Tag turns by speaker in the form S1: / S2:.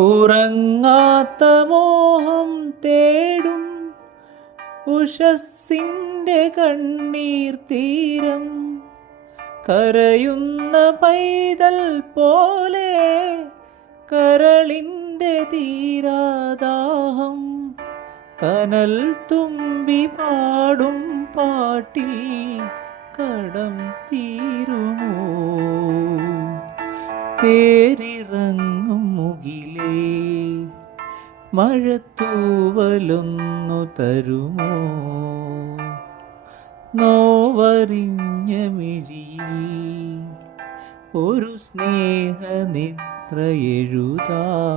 S1: ഉറങ്ങാത്ത മോഹം തേടും ഉഷസ്സിന്റെ കണ്ണീർ തീരം കരയുന്ന പൈതൽ പോലെ കരളിന്റെ തീരാദാഹം കനൽ തുമ്പി പാടും പാട്ടിൽ കടം തീരുമോ? തേരിറങ്ങും മഴത്തൂവലൊന്നു തരുമോ? നോവറിഞ്ഞ മിഴിയിൽ ഒരു സ്നേഹനിദ്ര എഴുതാ.